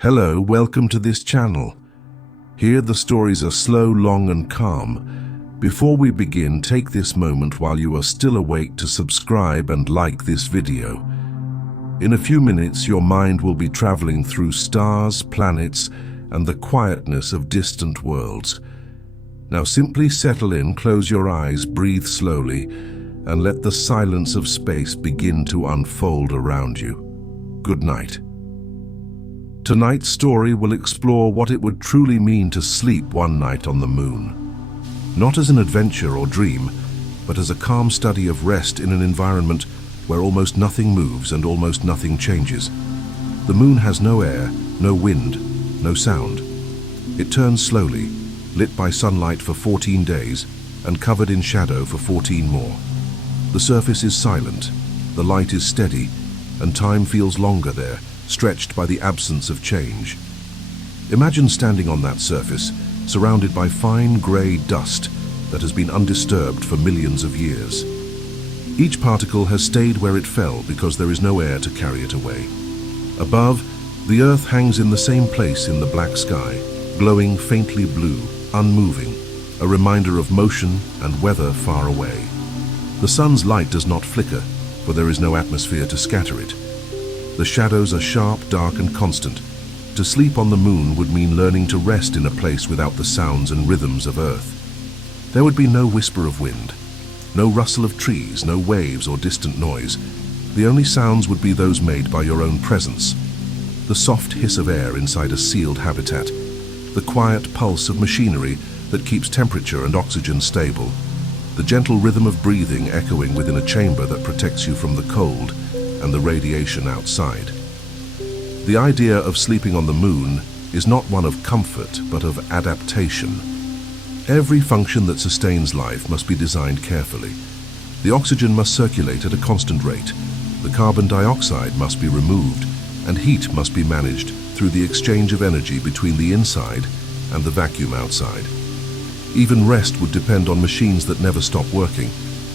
Hello, welcome to this channel. Here the stories are slow, long and calm. Before we begin, take this moment while you are still awake to subscribe and like this video. In a few minutes, your mind will be traveling through stars, planets, and the quietness of distant worlds. Now simply settle in, close your eyes, breathe slowly, and let the silence of space begin to unfold around you. Good night. Tonight's story will explore what it would truly mean to sleep one night on the moon. Not as an adventure or dream, but as a calm study of rest in an environment where almost nothing moves and almost nothing changes. The moon has no air, no wind, no sound. It turns slowly, lit by sunlight for 14 days and covered in shadow for 14 more. The surface is silent, the light is steady, and time feels longer there, stretched by the absence of change. Imagine standing on that surface, surrounded by fine grey dust that has been undisturbed for millions of years. Each particle has stayed where it fell because there is no air to carry it away. Above, the Earth hangs in the same place in the black sky, glowing faintly blue, unmoving, a reminder of motion and weather far away. The sun's light does not flicker, for there is no atmosphere to scatter it. The shadows are sharp, dark and constant. To sleep on the moon would mean learning to rest in a place without the sounds and rhythms of Earth. There would be no whisper of wind, no rustle of trees, no waves or distant noise. The only sounds would be those made by your own presence. The soft hiss of air inside a sealed habitat, the quiet pulse of machinery that keeps temperature and oxygen stable, the gentle rhythm of breathing echoing within a chamber that protects you from the cold and the radiation outside. The idea of sleeping on the moon is not one of comfort, but of adaptation. Every function that sustains life must be designed carefully. The oxygen must circulate at a constant rate, the carbon dioxide must be removed, and heat must be managed through the exchange of energy between the inside and the vacuum outside. Even rest would depend on machines that never stop working.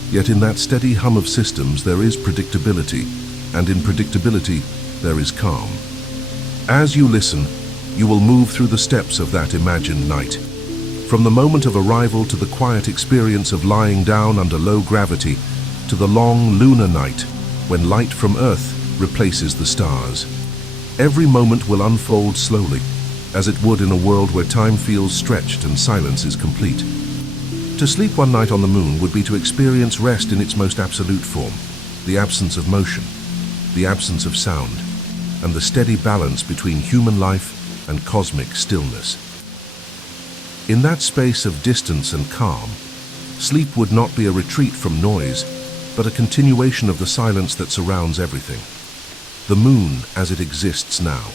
Yet in that steady hum of systems there is predictability, and in predictability there is calm. As you listen, you will move through the steps of that imagined night. From the moment of arrival to the quiet experience of lying down under low gravity, to the long lunar night when light from Earth replaces the stars. Every moment will unfold slowly, as it would in a world where time feels stretched and silence is complete. To sleep one night on the moon would be to experience rest in its most absolute form, the absence of motion, the absence of sound, and the steady balance between human life and cosmic stillness. In that space of distance and calm, sleep would not be a retreat from noise, but a continuation of the silence that surrounds everything. The moon as it exists now.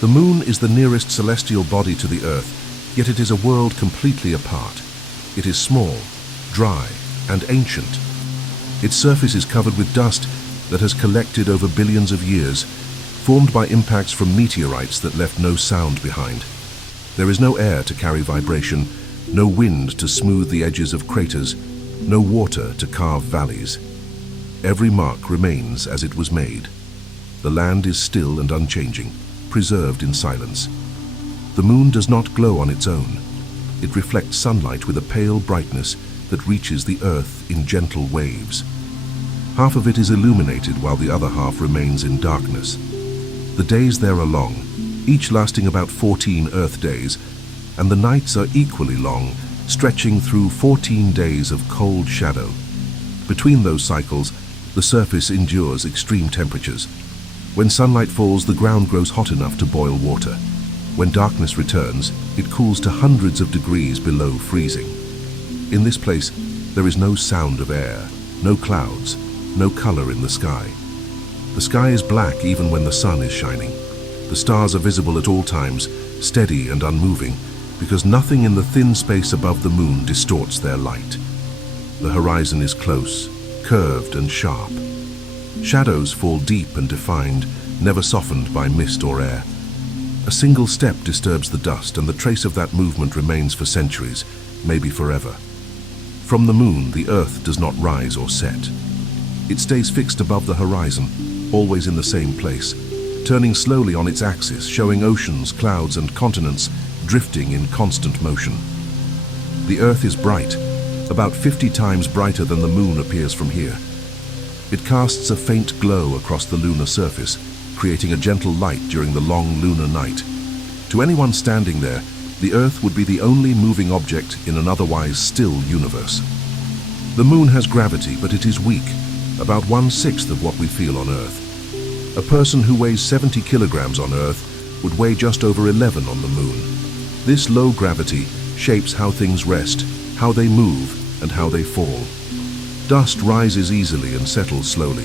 The moon is the nearest celestial body to the Earth, yet it is a world completely apart. It is small, dry, and ancient. Its surface is covered with dust that has collected over billions of years, formed by impacts from meteorites that left no sound behind. There is no air to carry vibration, no wind to smooth the edges of craters, no water to carve valleys. Every mark remains as it was made. The land is still and unchanging, preserved in silence. The moon does not glow on its own. It reflects sunlight with a pale brightness that reaches the Earth in gentle waves. Half of it is illuminated while the other half remains in darkness. The days there are long, each lasting about 14 Earth days, and the nights are equally long, stretching through 14 days of cold shadow. Between those cycles, the surface endures extreme temperatures. When sunlight falls, the ground grows hot enough to boil water. When darkness returns, it cools to hundreds of degrees below freezing. In this place, there is no sound of air, no clouds, no color in the sky. The sky is black even when the sun is shining. The stars are visible at all times, steady and unmoving, because nothing in the thin space above the moon distorts their light. The horizon is close, curved and sharp. Shadows fall deep and defined, never softened by mist or air. A single step disturbs the dust, and the trace of that movement remains for centuries, maybe forever. From the moon, the Earth does not rise or set. It stays fixed above the horizon, always in the same place, turning slowly on its axis, showing oceans, clouds, and continents drifting in constant motion. The Earth is bright, about 50 times brighter than the Moon appears from here. It casts a faint glow across the lunar surface, creating a gentle light during the long lunar night. To anyone standing there, the Earth would be the only moving object in an otherwise still universe. The Moon has gravity, but it is weak, about 1/6 of what we feel on Earth. A person who weighs 70 kilograms on Earth would weigh just over 11 on the Moon. This low gravity shapes how things rest, how they move, and how they fall. Dust rises easily and settles slowly.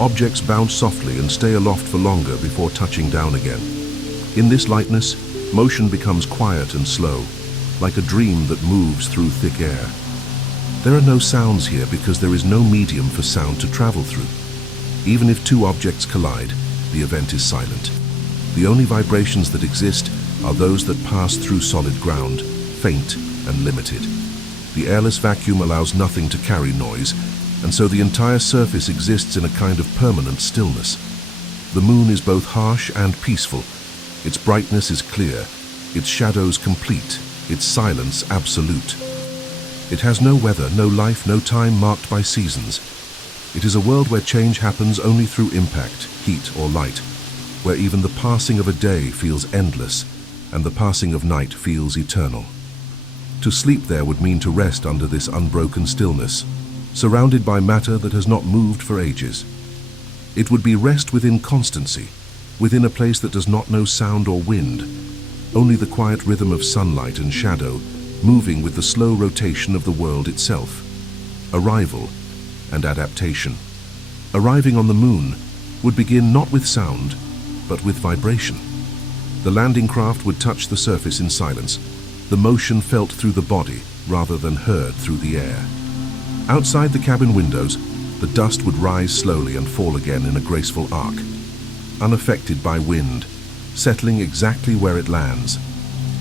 Objects bounce softly and stay aloft for longer before touching down again. In this lightness, motion becomes quiet and slow, like a dream that moves through thick air. There are no sounds here because there is no medium for sound to travel through. Even if two objects collide, the event is silent. The only vibrations that exist are those that pass through solid ground, faint and limited. The airless vacuum allows nothing to carry noise, and so the entire surface exists in a kind of permanent stillness. The Moon is both harsh and peaceful. Its brightness is clear, its shadows complete, its silence absolute. It has no weather, no life, no time marked by seasons. It is a world where change happens only through impact, heat or light, where even the passing of a day feels endless and the passing of night feels eternal. To sleep there would mean to rest under this unbroken stillness, surrounded by matter that has not moved for ages. It would be rest within constancy, within a place that does not know sound or wind, only the quiet rhythm of sunlight and shadow moving with the slow rotation of the world itself. Arrival and adaptation. Arriving on the Moon would begin not with sound, but with vibration. The landing craft would touch the surface in silence, the motion felt through the body rather than heard through the air. Outside the cabin windows, the dust would rise slowly and fall again in a graceful arc, unaffected by wind, settling exactly where it lands.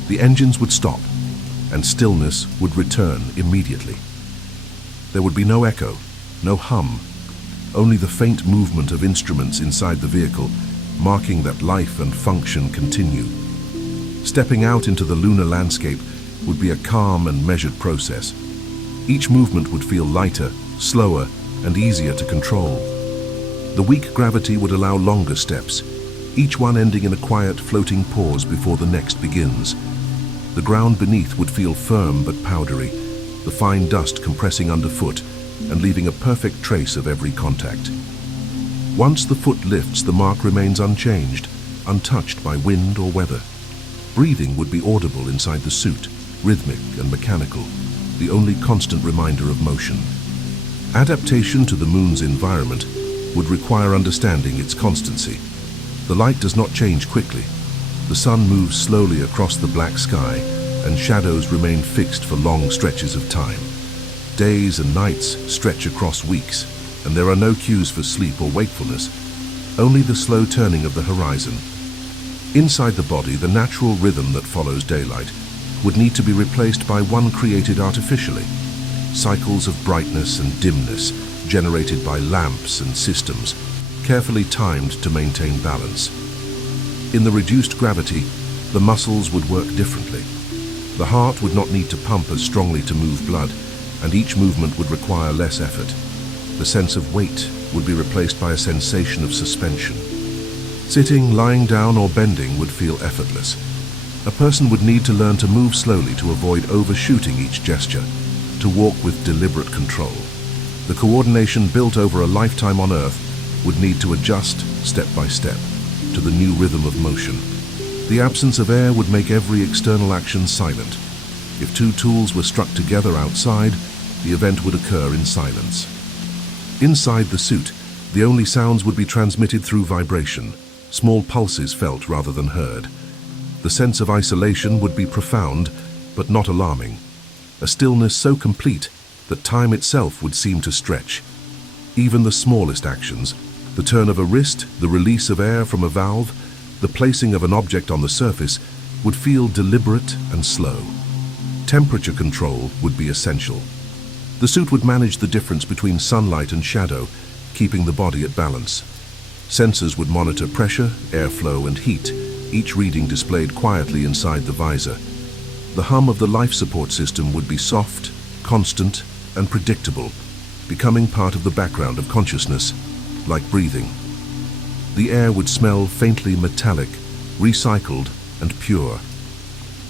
The engines would stop, and stillness would return immediately. There would be no echo, no hum, only the faint movement of instruments inside the vehicle, marking that life and function continue. Stepping out into the lunar landscape would be a calm and measured process. Each movement would feel lighter, slower, and easier to control. The weak gravity would allow longer steps, each one ending in a quiet, floating pause before the next begins. The ground beneath would feel firm but powdery, the fine dust compressing underfoot and leaving a perfect trace of every contact. Once the foot lifts, the mark remains unchanged, untouched by wind or weather. Breathing would be audible inside the suit, rhythmic and mechanical, the only constant reminder of motion. Adaptation to the Moon's environment would require understanding its constancy. The light does not change quickly. The sun moves slowly across the black sky, and shadows remain fixed for long stretches of time. Days and nights stretch across weeks, and there are no cues for sleep or wakefulness, only the slow turning of the horizon. Inside the body, the natural rhythm that follows daylight would need to be replaced by one created artificially. Cycles of brightness and dimness generated by lamps and systems, carefully timed to maintain balance. In the reduced gravity, the muscles would work differently. The heart would not need to pump as strongly to move blood, and each movement would require less effort. The sense of weight would be replaced by a sensation of suspension. Sitting, lying down, or bending would feel effortless. A person would need to learn to move slowly to avoid overshooting each gesture, to walk with deliberate control. The coordination built over a lifetime on Earth would need to adjust, step by step, to the new rhythm of motion. The absence of air would make every external action silent. If two tools were struck together outside, the event would occur in silence. Inside the suit, the only sounds would be transmitted through vibration, small pulses felt rather than heard. The sense of isolation would be profound, but not alarming. A stillness so complete that time itself would seem to stretch. Even the smallest actions, the turn of a wrist, the release of air from a valve, the placing of an object on the surface, would feel deliberate and slow. Temperature control would be essential. The suit would manage the difference between sunlight and shadow, keeping the body at balance. Sensors would monitor pressure, airflow, and heat, each reading displayed quietly inside the visor. The hum of the life support system would be soft, constant, and predictable, becoming part of the background of consciousness, like breathing. The air would smell faintly metallic, recycled, and pure.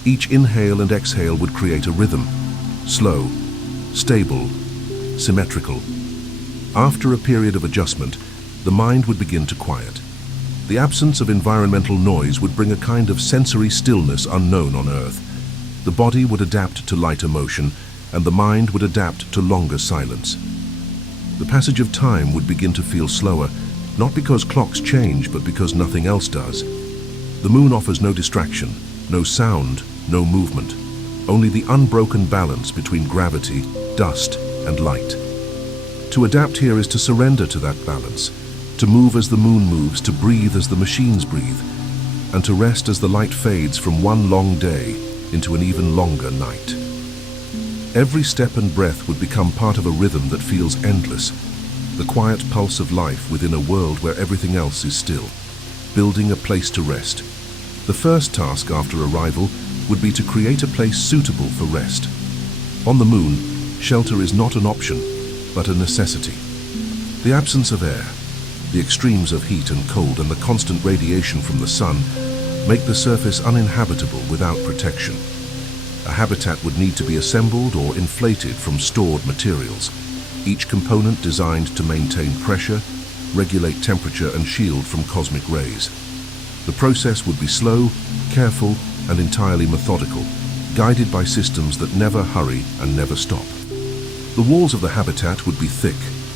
Each inhale and exhale would create a rhythm, slow, stable, symmetrical. After a period of adjustment, the mind would begin to quiet. The absence of environmental noise would bring a kind of sensory stillness unknown on Earth. The body would adapt to lighter motion, and the mind would adapt to longer silence. The passage of time would begin to feel slower, not because clocks change, but because nothing else does. The moon offers no distraction, no sound, no movement, only the unbroken balance between gravity, dust, and light. To adapt here is to surrender to that balance, to move as the moon moves, to breathe as the machines breathe, and to rest as the light fades from one long day into an even longer night. Every step and breath would become part of a rhythm that feels endless, the quiet pulse of life within a world where everything else is still, building a place to rest. The first task after arrival would be to create a place suitable for rest. On the moon, shelter is not an option, but a necessity. The absence of air, the extremes of heat and cold, and the constant radiation from the sun make the surface uninhabitable without protection. A habitat would need to be assembled or inflated from stored materials, each component designed to maintain pressure, regulate temperature, and shield from cosmic rays. The process would be slow, careful, and entirely methodical, guided by systems that never hurry and never stop. The walls of the habitat would be thick,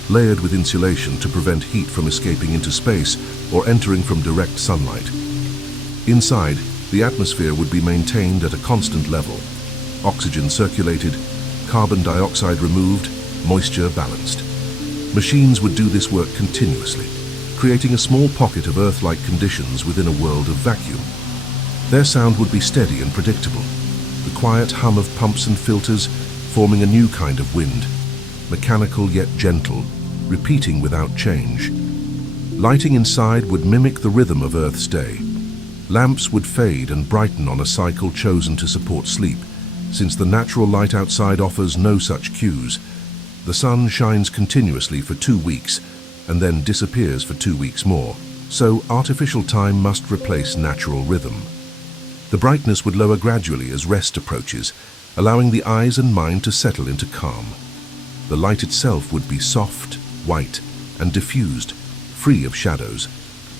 layered with insulation to prevent heat from escaping into space or entering from direct sunlight. Inside, the atmosphere would be maintained at a constant level. Oxygen circulated, carbon dioxide removed, moisture balanced. Machines would do this work continuously, creating a small pocket of Earth-like conditions within a world of vacuum. Their sound would be steady and predictable, the quiet hum of pumps and filters forming a new kind of wind, mechanical yet gentle, repeating without change. Lighting inside would mimic the rhythm of Earth's day. Lamps would fade and brighten on a cycle chosen to support sleep, since the natural light outside offers no such cues. The sun shines continuously for 2 weeks and then disappears for 2 weeks more, so artificial time must replace natural rhythm. The brightness would lower gradually as rest approaches, allowing the eyes and mind to settle into calm. The light itself would be soft, white, and diffused, free of shadows,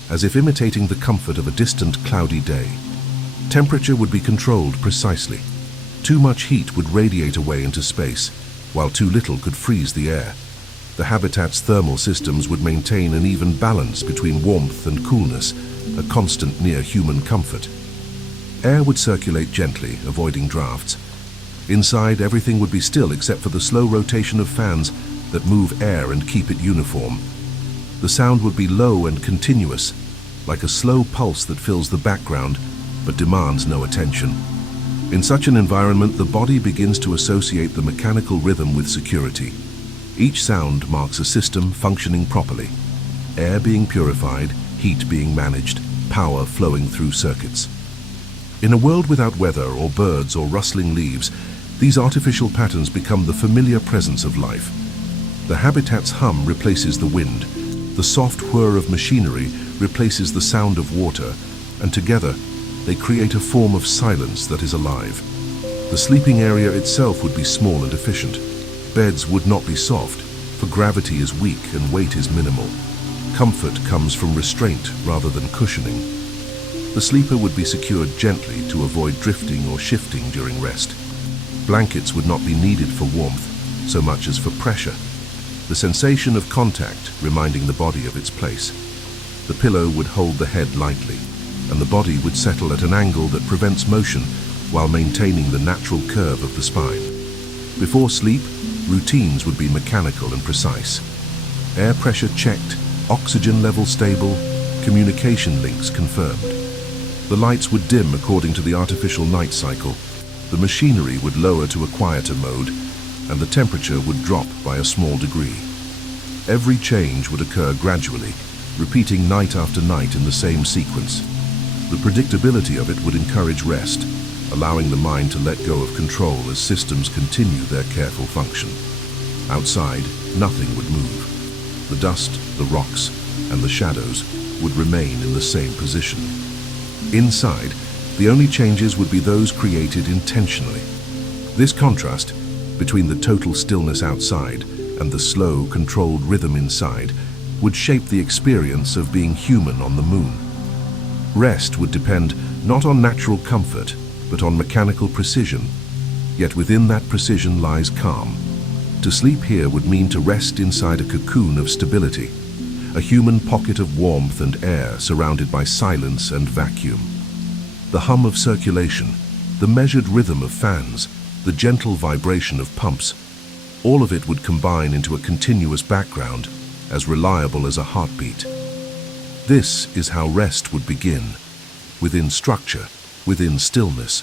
as if imitating the comfort of a distant cloudy day. Temperature would be controlled precisely. Too much heat would radiate away into space, while too little could freeze the air. The habitat's thermal systems would maintain an even balance between warmth and coolness, a constant near-human comfort. Air would circulate gently, avoiding drafts. Inside, everything would be still except for the slow rotation of fans that move air and keep it uniform. The sound would be low and continuous, like a slow pulse that fills the background but demands no attention. In such an environment, the body begins to associate the mechanical rhythm with security. Each sound marks a system functioning properly, air being purified, heat being managed, power flowing through circuits. In a world without weather or birds or rustling leaves, these artificial patterns become the familiar presence of life. The habitat's hum replaces the wind, the soft whir of machinery replaces the sound of water, and together they create a form of silence that is alive. The sleeping area itself would be small and efficient. Beds would not be soft, for gravity is weak and weight is minimal. Comfort comes from restraint rather than cushioning. The sleeper would be secured gently to avoid drifting or shifting during rest. Blankets would not be needed for warmth so much as for pressure, the sensation of contact reminding the body of its place. The pillow would hold the head lightly, and the body would settle at an angle that prevents motion while maintaining the natural curve of the spine. Before sleep, routines would be mechanical and precise. Air pressure checked, oxygen level stable, communication links confirmed. The lights would dim according to the artificial night cycle, the machinery would lower to a quieter mode, and the temperature would drop by a small degree. Every change would occur gradually, repeating night after night in the same sequence. The predictability of it would encourage rest, allowing the mind to let go of control as systems continue their careful function. Outside, nothing would move. The dust, the rocks, and the shadows would remain in the same position. Inside, the only changes would be those created intentionally. This contrast between the total stillness outside and the slow, controlled rhythm inside would shape the experience of being human on the moon. Rest would depend not on natural comfort, but on mechanical precision. Yet within that precision lies calm. To sleep here would mean to rest inside a cocoon of stability, a human pocket of warmth and air surrounded by silence and vacuum. The hum of circulation, the measured rhythm of fans, the gentle vibration of pumps, all of it would combine into a continuous background, as reliable as a heartbeat. This is how rest would begin, within structure, within stillness,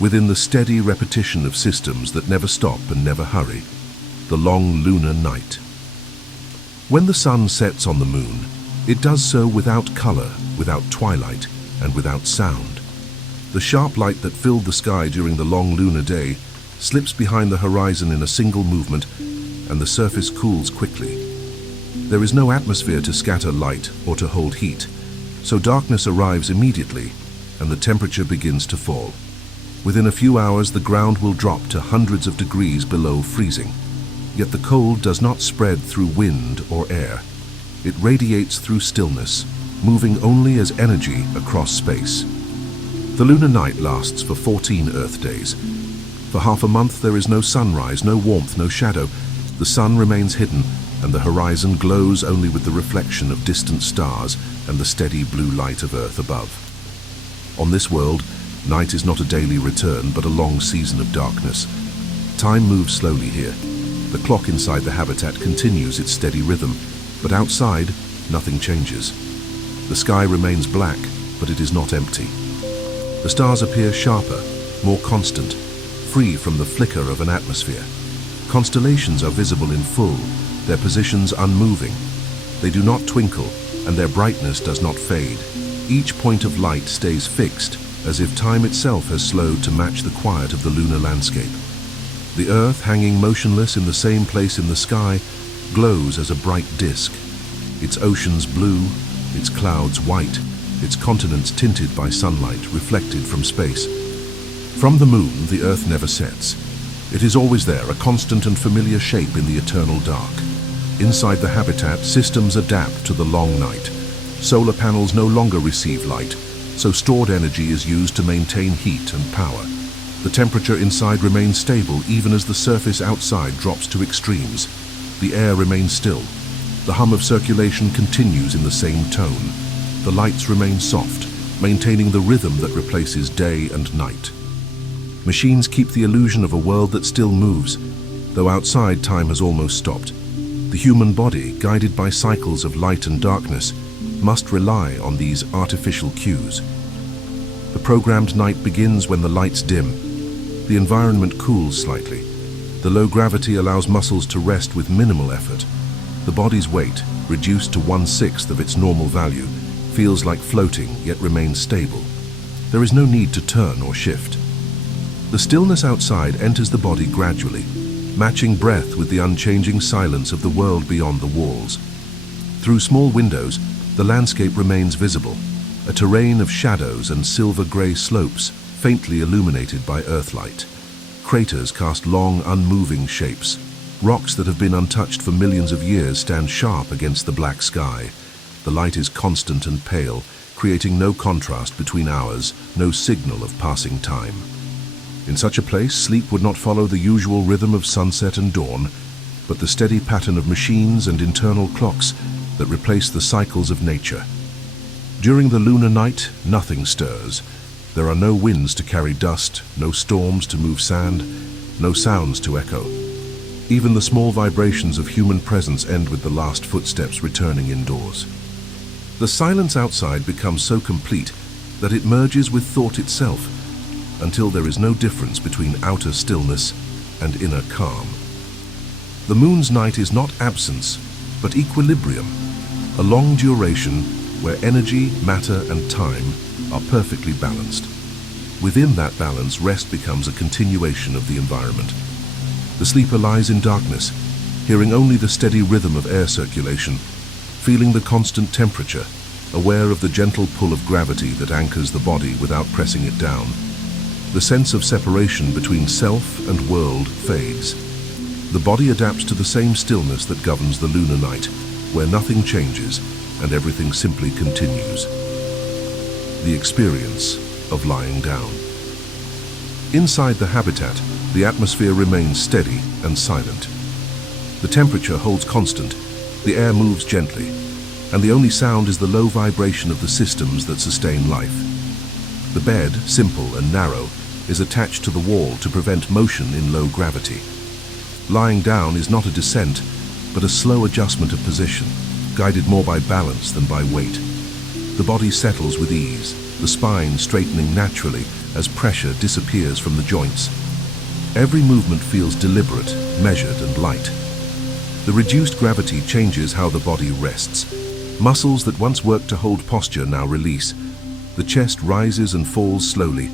within the steady repetition of systems that never stop and never hurry, the long lunar night. When the sun sets on the moon, it does so without color, without twilight, and without sound. The sharp light that filled the sky during the long lunar day slips behind the horizon in a single movement, and the surface cools quickly. There is no atmosphere to scatter light or to hold heat, so darkness arrives immediately, and the temperature begins to fall. Within a few hours, the ground will drop to hundreds of degrees below freezing. Yet the cold does not spread through wind or air. It radiates through stillness, moving only as energy across space. The lunar night lasts for 14 Earth days. For half a month there is no sunrise, no warmth, no shadow. The sun remains hidden, and the horizon glows only with the reflection of distant stars and the steady blue light of Earth above. On this world, night is not a daily return, but a long season of darkness. Time moves slowly here. The clock inside the habitat continues its steady rhythm, but outside, nothing changes. The sky remains black, but it is not empty. The stars appear sharper, more constant, free from the flicker of an atmosphere. Constellations are visible in full, their positions unmoving. They do not twinkle, and their brightness does not fade. Each point of light stays fixed, as if time itself has slowed to match the quiet of the lunar landscape. The Earth, hanging motionless in the same place in the sky, glows as a bright disk. Its oceans blue, its clouds white, its continents tinted by sunlight reflected from space. From the moon, the Earth never sets. It is always there, a constant and familiar shape in the eternal dark. Inside the habitat, systems adapt to the long night. Solar panels no longer receive light, so stored energy is used to maintain heat and power. The temperature inside remains stable even as the surface outside drops to extremes. The air remains still. The hum of circulation continues in the same tone. The lights remain soft, maintaining the rhythm that replaces day and night. Machines keep the illusion of a world that still moves, though outside time has almost stopped. The human body, guided by cycles of light and darkness, must rely on these artificial cues. The programmed night begins when the lights dim. The environment cools slightly. The low gravity allows muscles to rest with minimal effort. The body's weight, reduced to 1/6 of its normal value, feels like floating yet remains stable. There is no need to turn or shift. The stillness outside enters the body gradually, matching breath with the unchanging silence of the world beyond the walls. Through small windows, the landscape remains visible, a terrain of shadows and silver-grey slopes, faintly illuminated by earthlight. Craters cast long, unmoving shapes. Rocks that have been untouched for millions of years stand sharp against the black sky. The light is constant and pale, creating no contrast between hours, no signal of passing time. In such a place, sleep would not follow the usual rhythm of sunset and dawn, but the steady pattern of machines and internal clocks that replace the cycles of nature. During the lunar night, nothing stirs. There are no winds to carry dust, no storms to move sand, no sounds to echo. Even the small vibrations of human presence end with the last footsteps returning indoors. The silence outside becomes so complete that it merges with thought itself, until there is no difference between outer stillness and inner calm. The moon's night is not absence, but equilibrium. a long duration where energy, matter, and time are perfectly balanced. Within that balance, rest becomes a continuation of the environment. The sleeper lies in darkness, hearing only the steady rhythm of air circulation, feeling the constant temperature, aware of the gentle pull of gravity that anchors the body without pressing it down. The sense of separation between self and world fades. The body adapts to the same stillness that governs the lunar night, where nothing changes and everything simply continues. The experience of lying down. Inside the habitat, the atmosphere remains steady and silent. The temperature holds constant, the air moves gently, and the only sound is the low vibration of the systems that sustain life. The bed, simple and narrow, is attached to the wall to prevent motion in low gravity. Lying down is not a descent, but a slow adjustment of position, guided more by balance than by weight. The body settles with ease, the spine straightening naturally as pressure disappears from the joints. Every movement feels deliberate, measured, and light. The reduced gravity changes how the body rests. Muscles that once worked to hold posture now release. The chest rises and falls slowly.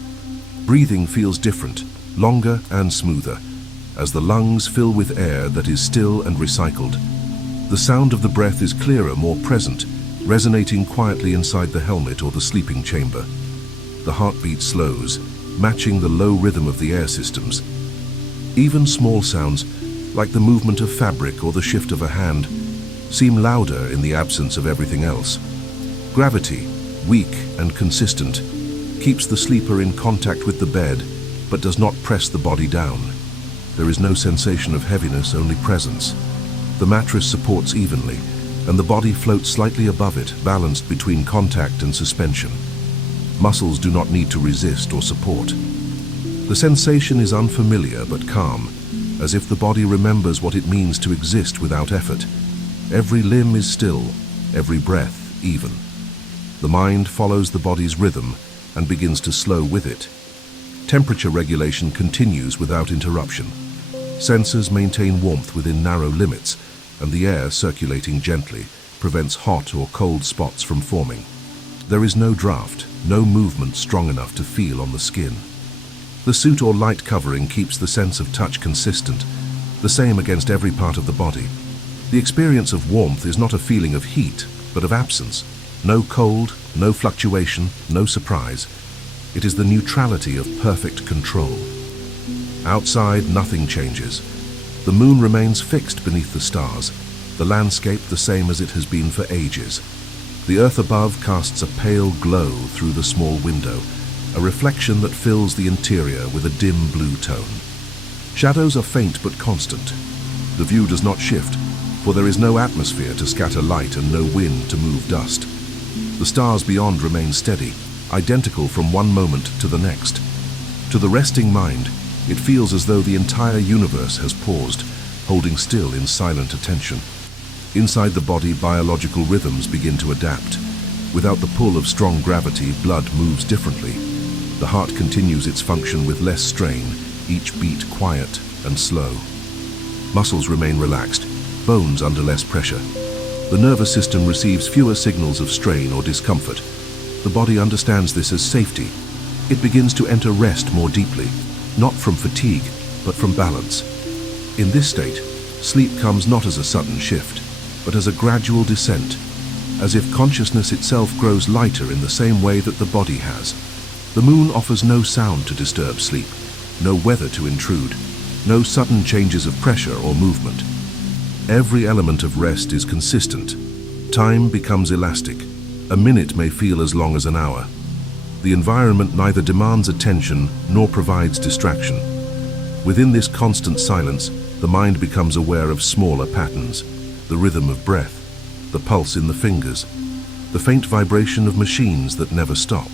Breathing feels different, longer and smoother, as the lungs fill with air that is still and recycled. The sound of the breath is clearer, more present, resonating quietly inside the helmet or the sleeping chamber. The heartbeat slows, matching the low rhythm of the air systems. Even small sounds, like the movement of fabric or the shift of a hand, seem louder in the absence of everything else. Gravity, weak and consistent, keeps the sleeper in contact with the bed, but does not press the body down. There is no sensation of heaviness, only presence. The mattress supports evenly, and the body floats slightly above it, balanced between contact and suspension. Muscles do not need to resist or support. The sensation is unfamiliar but calm, as if the body remembers what it means to exist without effort. Every limb is still, every breath even. The mind follows the body's rhythm and begins to slow with it. Temperature regulation continues without interruption. Sensors maintain warmth within narrow limits, and the air circulating gently prevents hot or cold spots from forming. There is no draft, no movement strong enough to feel on the skin. The suit or light covering keeps the sense of touch consistent, the same against every part of the body. The experience of warmth is not a feeling of heat, but of absence. No cold, no fluctuation, no surprise. It is the neutrality of perfect control. Outside, nothing changes. The moon remains fixed beneath the stars, the landscape the same as it has been for ages. The earth above casts a pale glow through the small window, a reflection that fills the interior with a dim blue tone. Shadows are faint but constant. The view does not shift, for there is no atmosphere to scatter light and no wind to move dust. The stars beyond remain steady, identical from one moment to the next. To the resting mind, it feels as though the entire universe has paused, holding still in silent attention. Inside the body, biological rhythms begin to adapt. Without the pull of strong gravity, blood moves differently. The heart continues its function with less strain, each beat quiet and slow. Muscles remain relaxed, bones under less pressure. The nervous system receives fewer signals of strain or discomfort. The body understands this as safety. It begins to enter rest more deeply, not from fatigue, but from balance. In this state, sleep comes not as a sudden shift, but as a gradual descent, as if consciousness itself grows lighter in the same way that the body has. The moon offers no sound to disturb sleep, no weather to intrude, no sudden changes of pressure or movement. Every element of rest is consistent. Time becomes elastic. A minute may feel as long as an hour. The environment neither demands attention nor provides distraction. Within this constant silence, the mind becomes aware of smaller patterns, the rhythm of breath, the pulse in the fingers, the faint vibration of machines that never stop.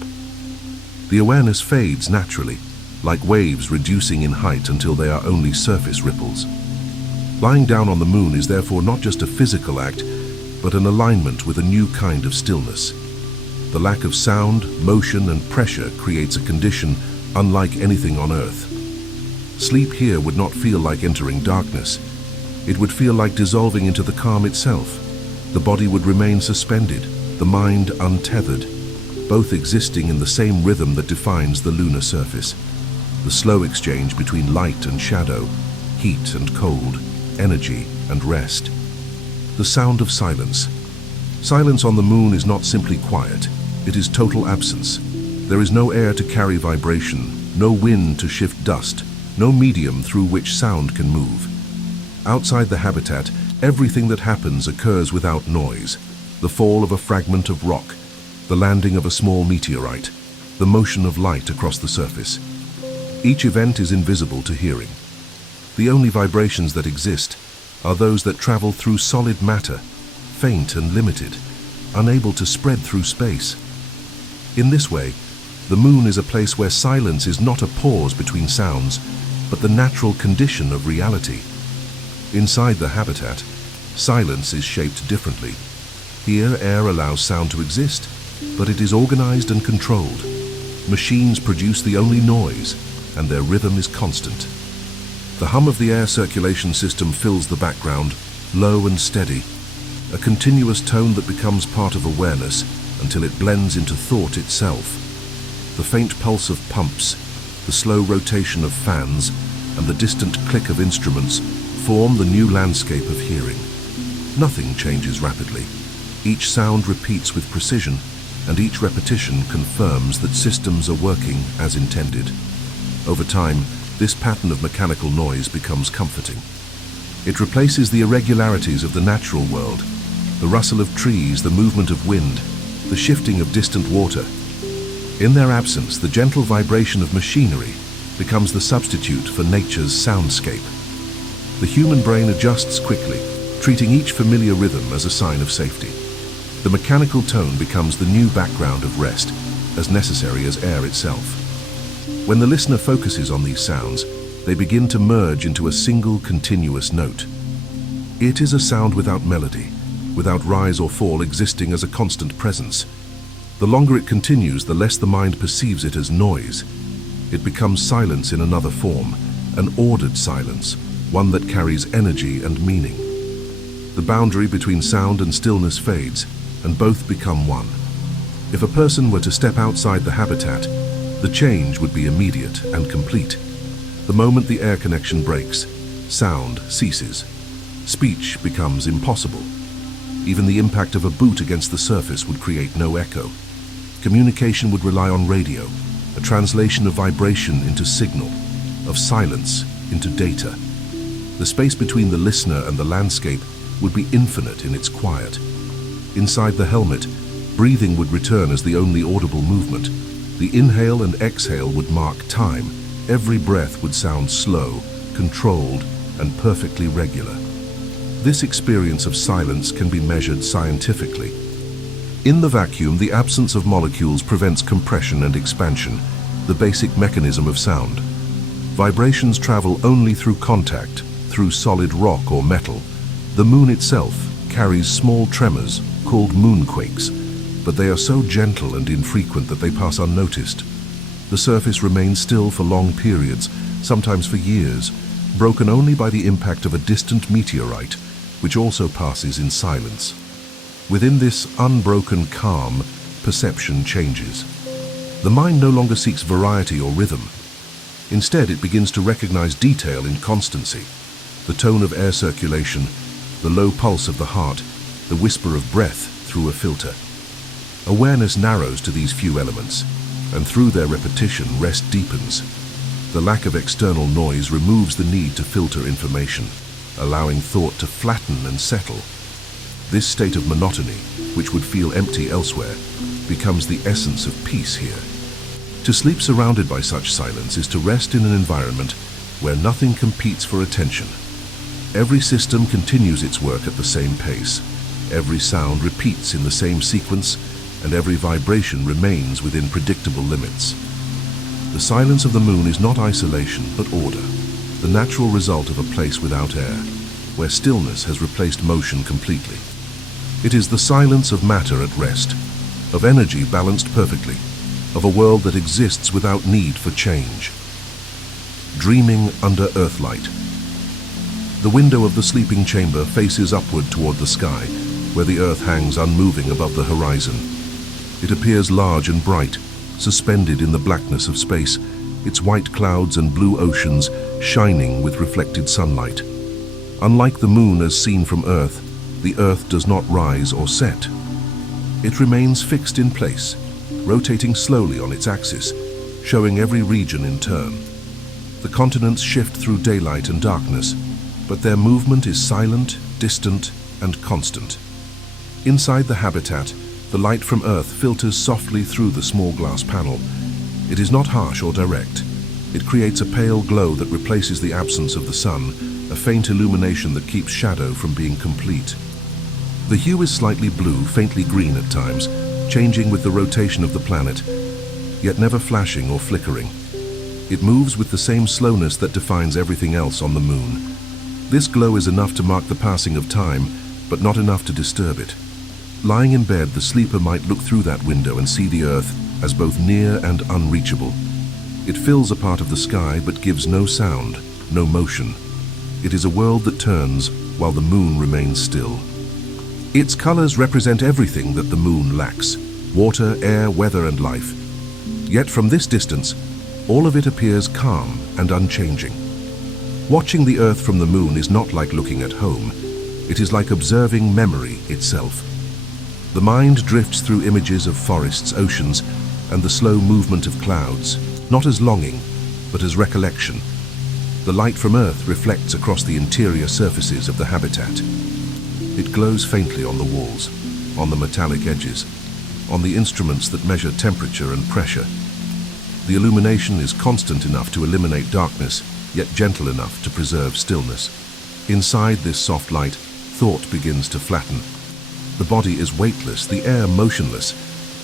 The awareness fades naturally, like waves reducing in height until they are only surface ripples. Lying down on the moon is therefore not just a physical act, but an alignment with a new kind of stillness. The lack of sound, motion, and pressure creates a condition unlike anything on Earth. Sleep here would not feel like entering darkness. It would feel like dissolving into the calm itself. The body would remain suspended, the mind untethered, both existing in the same rhythm that defines the lunar surface. The slow exchange between light and shadow, heat and cold, energy and rest. The sound of silence. Silence on the moon is not simply quiet, it is total absence. There is no air to carry vibration, no wind to shift dust, no medium through which sound can move. Outside the habitat, everything that happens occurs without noise. The fall of a fragment of rock, the landing of a small meteorite, the motion of light across the surface. Each event is invisible to hearing. The only vibrations that exist are those that travel through solid matter, faint and limited, unable to spread through space. In this way, the moon is a place where silence is not a pause between sounds, but the natural condition of reality. Inside the habitat, silence is shaped differently. Here, air allows sound to exist, but it is organized and controlled. Machines produce the only noise, and their rhythm is constant. The hum of the air circulation system fills the background, low and steady, a continuous tone that becomes part of awareness until it blends into thought itself. The faint pulse of pumps, the slow rotation of fans, and the distant click of instruments form the new landscape of hearing. Nothing changes rapidly. Each sound repeats with precision, and each repetition confirms that systems are working as intended. Over time, this pattern of mechanical noise becomes comforting. It replaces the irregularities of the natural world, the rustle of trees, the movement of wind, the shifting of distant water. In their absence, the gentle vibration of machinery becomes the substitute for nature's soundscape. The human brain adjusts quickly, treating each familiar rhythm as a sign of safety. The mechanical tone becomes the new background of rest, as necessary as air itself. When the listener focuses on these sounds, they begin to merge into a single continuous note. It is a sound without melody, without rise or fall, existing as a constant presence. The longer it continues, the less the mind perceives it as noise. It becomes silence in another form, an ordered silence, one that carries energy and meaning. The boundary between sound and stillness fades, and both become one. If a person were to step outside the habitat, the change would be immediate and complete. The moment the air connection breaks, sound ceases. Speech becomes impossible. Even the impact of a boot against the surface would create no echo. Communication would rely on radio, a translation of vibration into signal, of silence into data. The space between the listener and the landscape would be infinite in its quiet. Inside the helmet, breathing would return as the only audible movement. The inhale and exhale would mark time. Every breath would sound slow, controlled, and perfectly regular. This experience of silence can be measured scientifically. In the vacuum, the absence of molecules prevents compression and expansion, the basic mechanism of sound. Vibrations travel only through contact, through solid rock or metal. The moon itself carries small tremors called moonquakes, but they are so gentle and infrequent that they pass unnoticed. The surface remains still for long periods, sometimes for years, broken only by the impact of a distant meteorite, which also passes in silence. Within this unbroken calm, perception changes. The mind no longer seeks variety or rhythm. Instead, it begins to recognize detail in constancy. The tone of air circulation, the low pulse of the heart, the whisper of breath through a filter. Awareness narrows to these few elements, and through their repetition, rest deepens. The lack of external noise removes the need to filter information, allowing thought to flatten and settle. This state of monotony, which would feel empty elsewhere, becomes the essence of peace here. To sleep surrounded by such silence is to rest in an environment where nothing competes for attention. Every system continues its work at the same pace. Every sound repeats in the same sequence, and every vibration remains within predictable limits. The silence of the moon is not isolation, but order, the natural result of a place without air, where stillness has replaced motion completely. It is the silence of matter at rest, of energy balanced perfectly, of a world that exists without need for change. Dreaming under earthlight. The window of the sleeping chamber faces upward toward the sky, where the Earth hangs unmoving above the horizon. It appears large and bright, suspended in the blackness of space, its white clouds and blue oceans shining with reflected sunlight. Unlike the moon as seen from Earth, the Earth does not rise or set. It remains fixed in place, rotating slowly on its axis, showing every region in turn. The continents shift through daylight and darkness, but their movement is silent, distant, and constant. Inside the habitat, the light from Earth filters softly through the small glass panel. It is not harsh or direct. It creates a pale glow that replaces the absence of the sun, a faint illumination that keeps shadow from being complete. The hue is slightly blue, faintly green at times, changing with the rotation of the planet, yet never flashing or flickering. It moves with the same slowness that defines everything else on the moon. This glow is enough to mark the passing of time, but not enough to disturb it. Lying in bed, the sleeper might look through that window and see the Earth as both near and unreachable. It fills a part of the sky but gives no sound, no motion. It is a world that turns while the moon remains still. Its colors represent everything that the moon lacks: water, air, weather, and life. Yet from this distance, all of it appears calm and unchanging. Watching the Earth from the moon is not like looking at home. It is like observing memory itself. The mind drifts through images of forests, oceans, and the slow movement of clouds, not as longing, but as recollection. The light from Earth reflects across the interior surfaces of the habitat. It glows faintly on the walls, on the metallic edges, on the instruments that measure temperature and pressure. The illumination is constant enough to eliminate darkness, yet gentle enough to preserve stillness. Inside this soft light, thought begins to flatten. The body is weightless, the air motionless,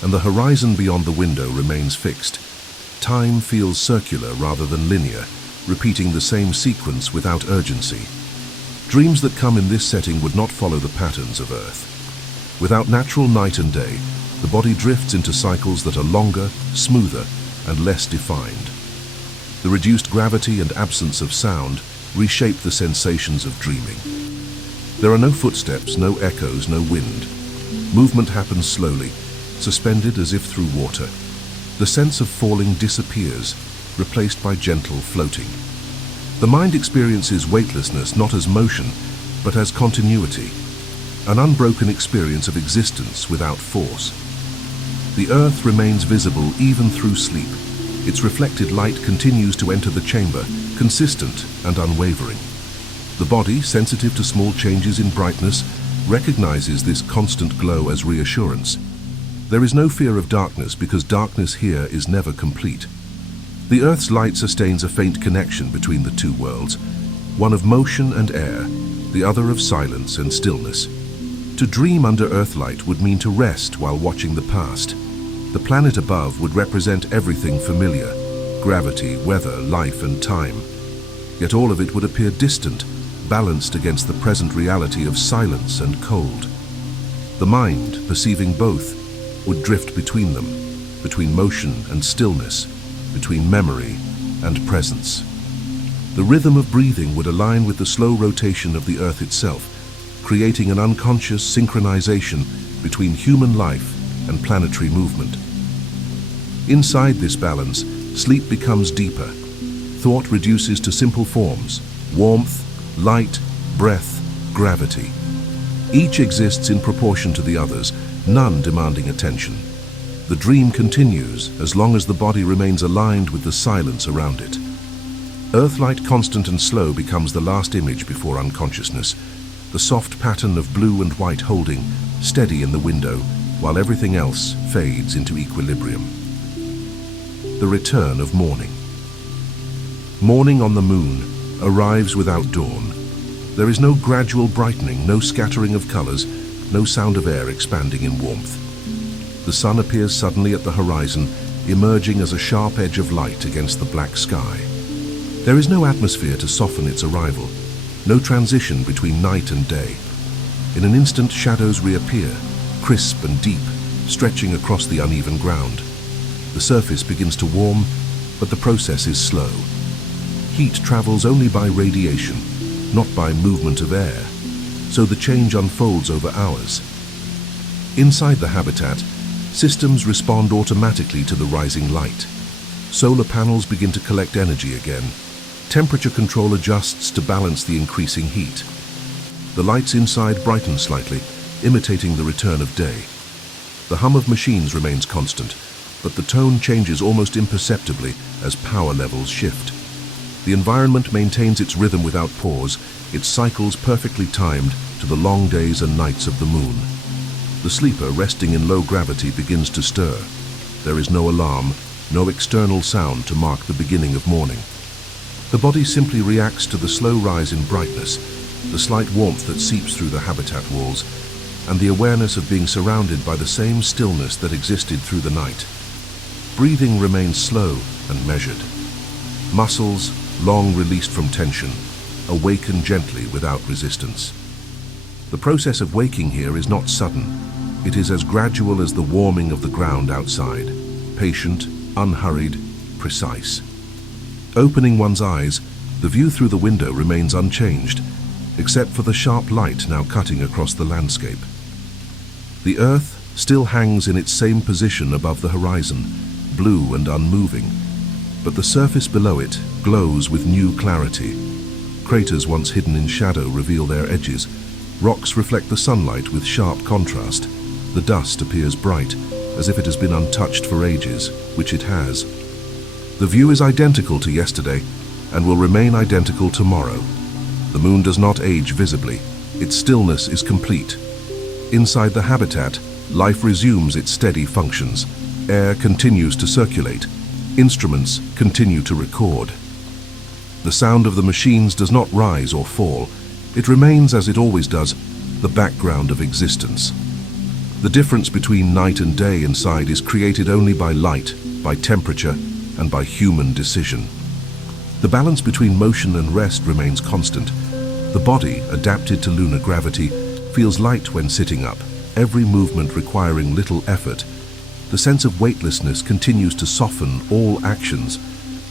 and the horizon beyond the window remains fixed. Time feels circular rather than linear, repeating the same sequence without urgency. Dreams that come in this setting would not follow the patterns of Earth. Without natural night and day, the body drifts into cycles that are longer, smoother, and less defined. The reduced gravity and absence of sound reshape the sensations of dreaming. There are no footsteps, no echoes, no wind. Movement happens slowly, suspended as if through water. The sense of falling disappears, replaced by gentle floating. The mind experiences weightlessness not as motion, but as continuity, an unbroken experience of existence without force. The Earth remains visible even through sleep. Its reflected light continues to enter the chamber, consistent and unwavering. The body, sensitive to small changes in brightness, recognizes this constant glow as reassurance. There is no fear of darkness because darkness here is never complete. The Earth's light sustains a faint connection between the two worlds, one of motion and air, the other of silence and stillness. To dream under Earthlight would mean to rest while watching the past. The planet above would represent everything familiar: gravity, weather, life, and time. Yet all of it would appear distant, balanced against the present reality of silence and cold. The mind, perceiving both, would drift between them, between motion and stillness, between memory and presence. The rhythm of breathing would align with the slow rotation of the Earth itself, creating an unconscious synchronization between human life and planetary movement. Inside this balance, sleep becomes deeper. Thought reduces to simple forms: warmth, light, breath, gravity. Each exists in proportion to the others, none demanding attention. The dream continues as long as the body remains aligned with the silence around it. Earthlight, constant and slow, becomes the last image before unconsciousness, the soft pattern of blue and white holding, steady in the window, while everything else fades into equilibrium. The return of morning. Morning on the moon arrives without dawn. There is no gradual brightening, no scattering of colors, no sound of air expanding in warmth. The sun appears suddenly at the horizon, emerging as a sharp edge of light against the black sky. There is no atmosphere to soften its arrival, no transition between night and day. In an instant, shadows reappear, crisp and deep, stretching across the uneven ground. The surface begins to warm, but the process is slow. Heat travels only by radiation, not by movement of air, so the change unfolds over hours, Inside the habitat, systems respond automatically to the rising light. Solar panels begin to collect energy again. Temperature control adjusts to balance the increasing heat. The lights inside brighten slightly, imitating the return of day. The hum of machines remains constant, but the tone changes almost imperceptibly as power levels shift. The environment maintains its rhythm without pause, its cycles perfectly timed to the long days and nights of the moon. The sleeper resting in low gravity begins to stir. There is no alarm, no external sound to mark the beginning of morning. The body simply reacts to the slow rise in brightness, the slight warmth that seeps through the habitat walls, and the awareness of being surrounded by the same stillness that existed through the night. Breathing remains slow and measured. Muscles, long released from tension, awaken gently without resistance. The process of waking here is not sudden. It is as gradual as the warming of the ground outside, patient, unhurried, precise. Opening one's eyes, the view through the window remains unchanged, except for the sharp light now cutting across the landscape. The earth still hangs in its same position above the horizon, blue and unmoving, but the surface below it glows with new clarity. Craters once hidden in shadow reveal their edges. Rocks reflect the sunlight with sharp contrast. The dust appears bright, as if it has been untouched for ages, which it has. The view is identical to yesterday, and will remain identical tomorrow. The moon does not age visibly. Its stillness is complete. Inside the habitat, life resumes its steady functions. Air continues to circulate. Instruments continue to record. The sound of the machines does not rise or fall. It remains, as it always does, the background of existence. The difference between night and day inside is created only by light, by temperature, and by human decision. The balance between motion and rest remains constant. The body, adapted to lunar gravity, feels light when sitting up, every movement requiring little effort. The sense of weightlessness continues to soften all actions.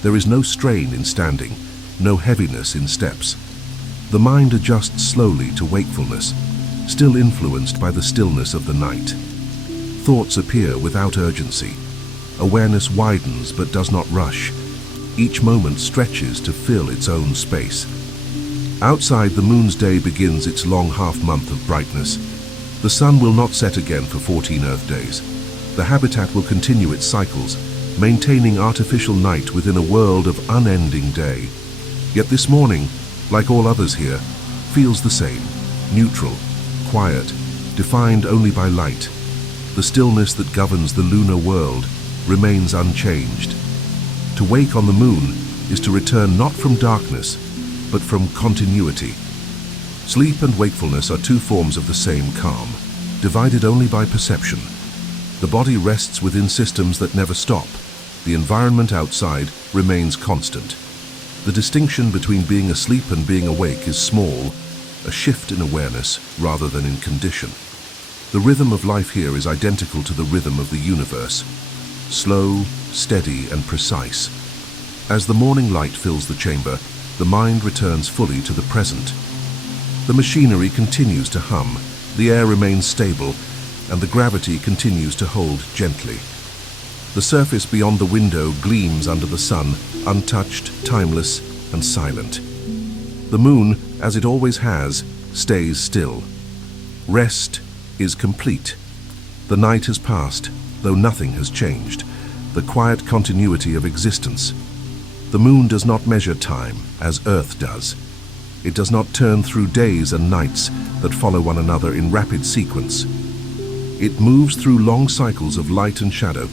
There is no strain in standing, no heaviness in steps. The mind adjusts slowly to wakefulness, still influenced by the stillness of the night. Thoughts appear without urgency. Awareness widens but does not rush. Each moment stretches to fill its own space. Outside, the moon's day begins its long half-month of brightness. The sun will not set again for 14 Earth days. The habitat will continue its cycles, maintaining artificial night within a world of unending day. Yet this morning, like all others here, feels the same, neutral, quiet, defined only by light. The stillness that governs the lunar world remains unchanged. To wake on the moon is to return not from darkness, but from continuity. Sleep and wakefulness are two forms of the same calm, divided only by perception. The body rests within systems that never stop. The environment outside remains constant. The distinction between being asleep and being awake is small, a shift in awareness rather than in condition. The rhythm of life here is identical to the rhythm of the universe, slow, steady, and precise. As the morning light fills the chamber, the mind returns fully to the present. The machinery continues to hum, the air remains stable, and the gravity continues to hold gently. The surface beyond the window gleams under the sun, untouched, timeless, and silent. The moon, as it always has, stays still. Rest is complete. The night has passed, though nothing has changed. The quiet continuity of existence. The moon does not measure time, as Earth does. It does not turn through days and nights that follow one another in rapid sequence. It moves through long cycles of light and shadow,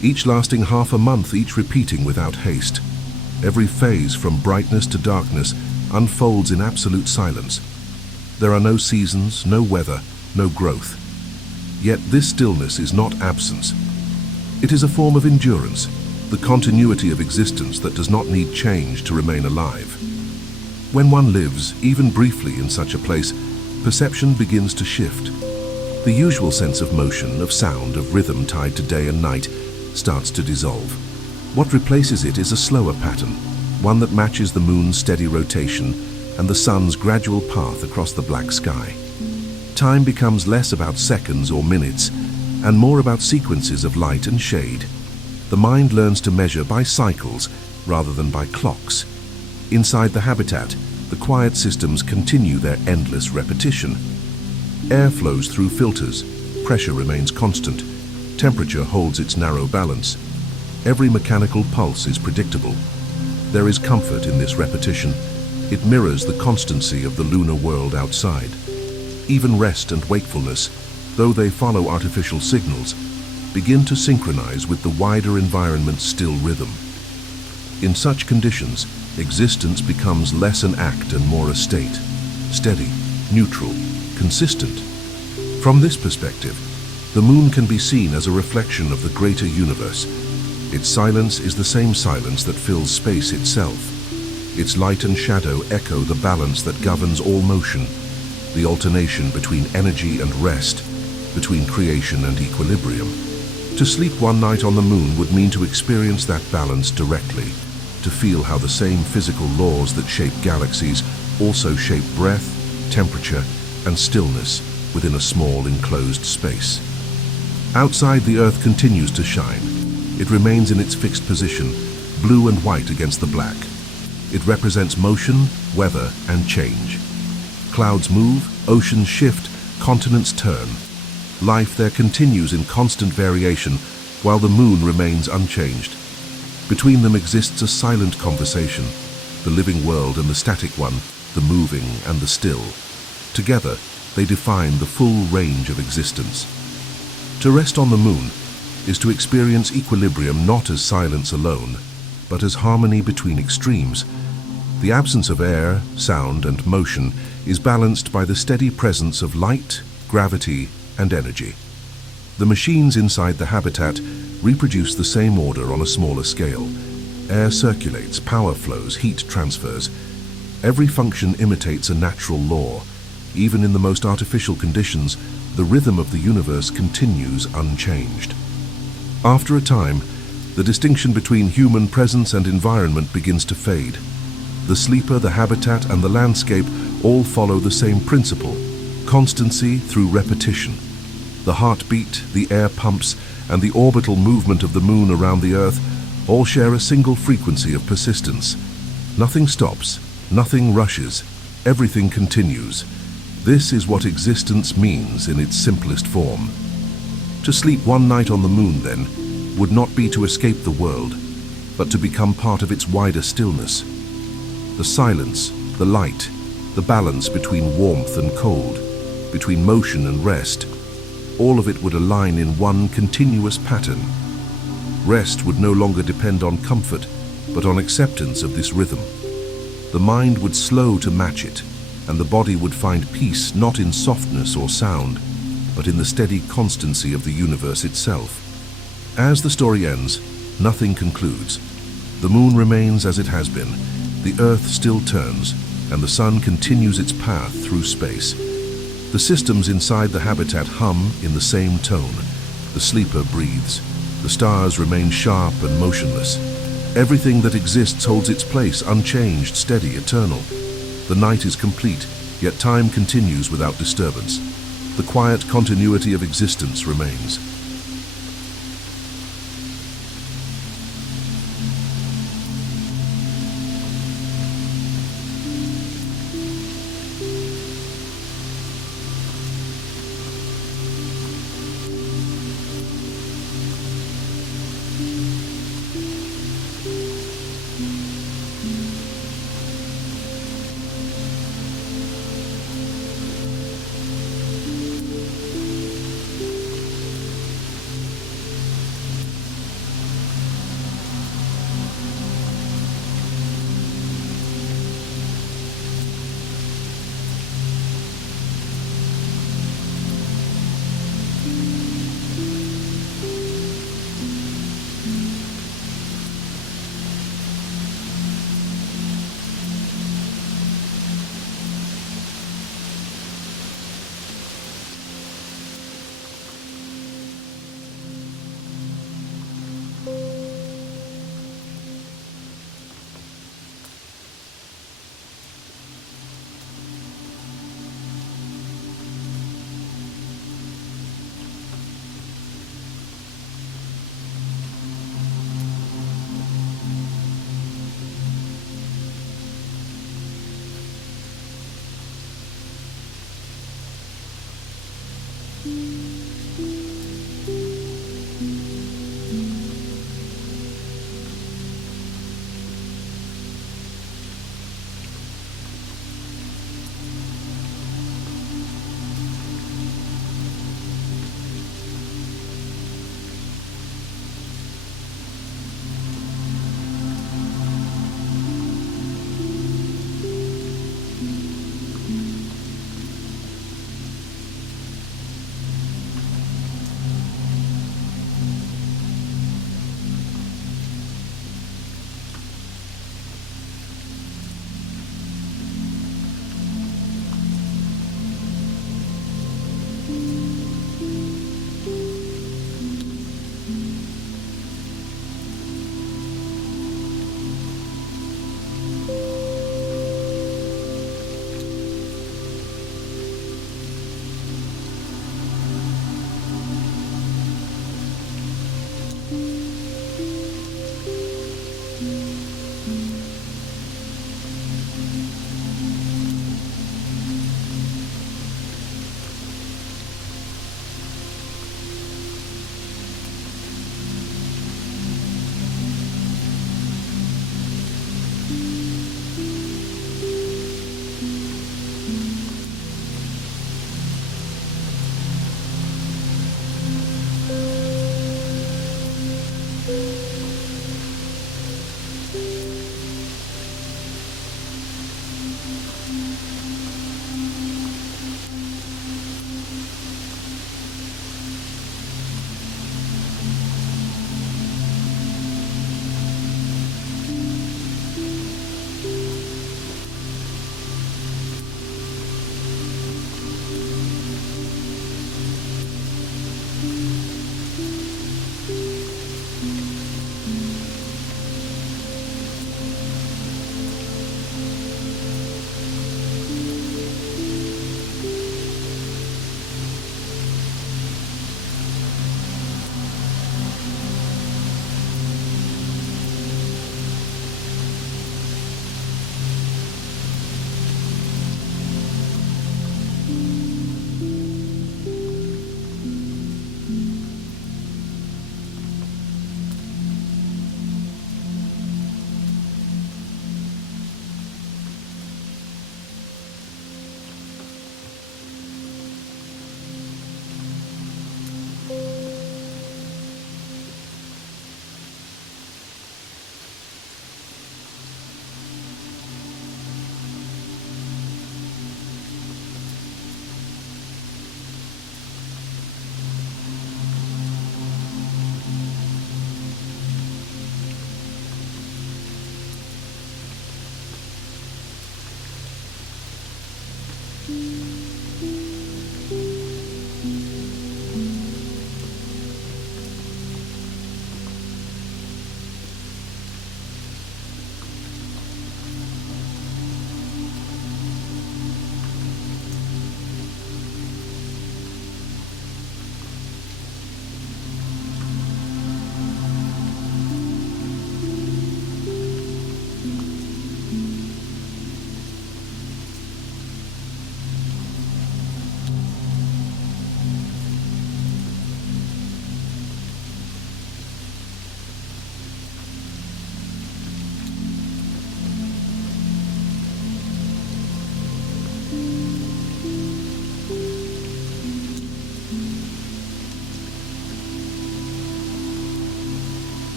each lasting half a month, each repeating without haste. Every phase, from brightness to darkness, unfolds in absolute silence. There are no seasons, no weather, no growth. Yet this stillness is not absence. It is a form of endurance, the continuity of existence that does not need change to remain alive. When one lives, even briefly, in such a place, perception begins to shift. The usual sense of motion, of sound, of rhythm tied to day and night starts to dissolve. What replaces it is a slower pattern, one that matches the moon's steady rotation and the sun's gradual path across the black sky. Time becomes less about seconds or minutes and more about sequences of light and shade. The mind learns to measure by cycles rather than by clocks. Inside the habitat, the quiet systems continue their endless repetition. Air flows through filters, pressure remains constant, temperature holds its narrow balance. Every mechanical pulse is predictable. There is comfort in this repetition. It mirrors the constancy of the lunar world outside. Even rest and wakefulness, though they follow artificial signals, begin to synchronize with the wider environment's still rhythm. In such conditions, existence becomes less an act and more a state, steady, neutral, consistent. From this perspective, the moon can be seen as a reflection of the greater universe. Its silence is the same silence that fills space itself. Its light and shadow echo the balance that governs all motion, the alternation between energy and rest, between creation and equilibrium. To sleep one night on the moon would mean to experience that balance directly, to feel how the same physical laws that shape galaxies also shape breath, temperature, and stillness within a small enclosed space. Outside, the Earth continues to shine. It remains in its fixed position, blue and white against the black. It represents motion, weather, and change. Clouds move, oceans shift, continents turn. Life there continues in constant variation, while the moon remains unchanged. Between them exists a silent conversation, the living world and the static one, the moving and the still. Together, they define the full range of existence. To rest on the moon is to experience equilibrium not as silence alone, but as harmony between extremes. The absence of air, sound, and motion is balanced by the steady presence of light, gravity, and energy. The machines inside the habitat reproduce the same order on a smaller scale. Air circulates, power flows, heat transfers. Every function imitates a natural law. Even in the most artificial conditions, the rhythm of the universe continues unchanged. After a time, the distinction between human presence and environment begins to fade. The sleeper, the habitat, and the landscape all follow the same principle: constancy through repetition. The heartbeat, the air pumps, and the orbital movement of the moon around the Earth all share a single frequency of persistence. Nothing stops, nothing rushes, everything continues. This is what existence means in its simplest form. To sleep one night on the moon, then, would not be to escape the world, but to become part of its wider stillness. The silence, the light, the balance between warmth and cold, between motion and rest, all of it would align in one continuous pattern. Rest would no longer depend on comfort, but on acceptance of this rhythm. The mind would slow to match it, and the body would find peace not in softness or sound, but in the steady constancy of the universe itself. As the story ends, nothing concludes. The moon remains as it has been, the Earth still turns, and the sun continues its path through space. The systems inside the habitat hum in the same tone. The sleeper breathes. The stars remain sharp and motionless. Everything that exists holds its place, unchanged, steady, eternal. The night is complete, yet time continues without disturbance. The quiet continuity of existence remains.